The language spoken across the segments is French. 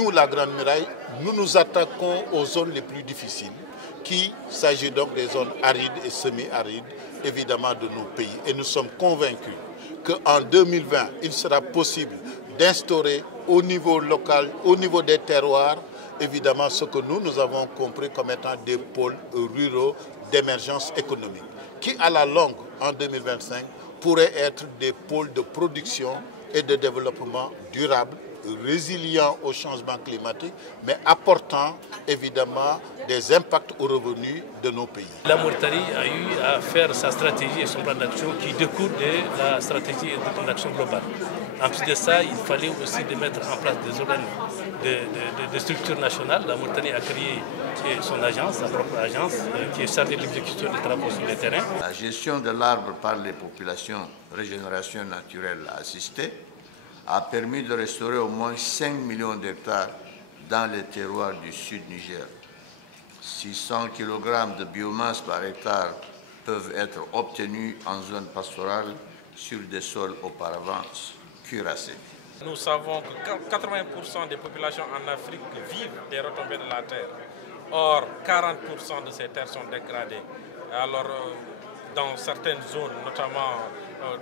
Nous, la Grande Muraille, nous nous attaquons aux zones les plus difficiles, qui s'agit donc des zones arides et semi-arides, évidemment, de nos pays. Et nous sommes convaincus qu'en 2020, il sera possible d'instaurer au niveau local, au niveau des terroirs, évidemment, ce que nous avons compris comme étant des pôles ruraux d'émergence économique, qui à la longue, en 2025, pourraient être des pôles de production et de développement durable, résilients au changement climatique, mais apportant évidemment des impacts aux revenus de nos pays. La Mauritanie a eu à faire sa stratégie et son plan d'action qui découle de la stratégie et du plan d'action global. En plus de ça, il fallait aussi de mettre en place des organes de structures nationales. La Mauritanie a créé son agence, sa propre agence, qui est chargée de l'exécution des travaux sur le terrain. La gestion de l'arbre par les populations, régénération naturelle assistée, a permis de restaurer au moins 5 millions d'hectares dans les terroirs du sud Niger. 600 kg de biomasse par hectare peuvent être obtenus en zone pastorale sur des sols auparavant cuirassés. Nous savons que 80% des populations en Afrique vivent des retombées de la terre. Or, 40% de ces terres sont dégradées. Alors, dans certaines zones, notamment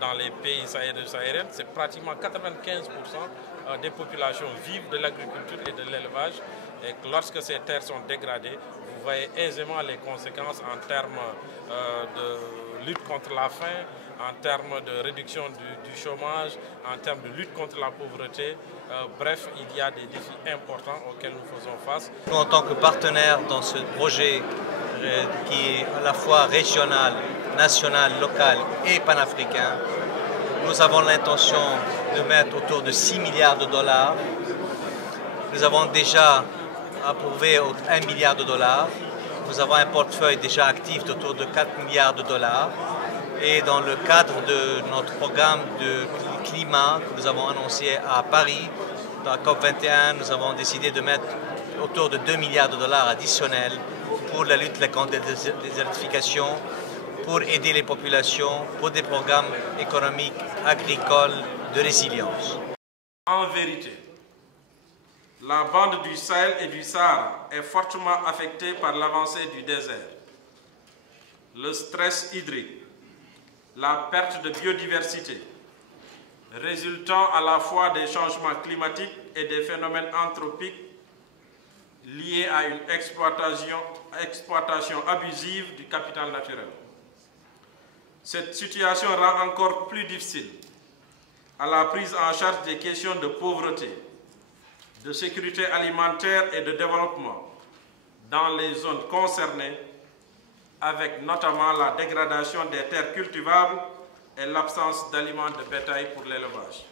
dans les pays sahéliens, c'est pratiquement 95% des populations vivent de l'agriculture et de l'élevage. Et lorsque ces terres sont dégradées, vous voyez aisément les conséquences en termes de lutte contre la faim, en termes de réduction du chômage, en termes de lutte contre la pauvreté. Bref, il y a des défis importants auxquels nous faisons face. Nous, en tant que partenaire dans ce projet qui est à la fois régional, national, local et panafricain, nous avons l'intention de mettre autour de 6 milliards de dollars. Nous avons déjà approuvé 1 milliard de dollars. Nous avons un portefeuille déjà actif d'autour de 4 milliards de dollars. Et dans le cadre de notre programme de climat que nous avons annoncé à Paris, dans la COP21, nous avons décidé de mettre autour de 2 milliards de dollars additionnels pour la lutte contre la désertification, pour aider les populations, pour des programmes économiques, agricoles, de résilience. En vérité, la bande du Sahel et du Sahara est fortement affectée par l'avancée du désert, le stress hydrique, la perte de biodiversité, résultant à la fois des changements climatiques et des phénomènes anthropiques liés à une exploitation abusive du capital naturel. Cette situation rend encore plus difficile à la prise en charge des questions de pauvreté, de sécurité alimentaire et de développement dans les zones concernées, avec notamment la dégradation des terres cultivables et l'absence d'aliments de bétail pour l'élevage.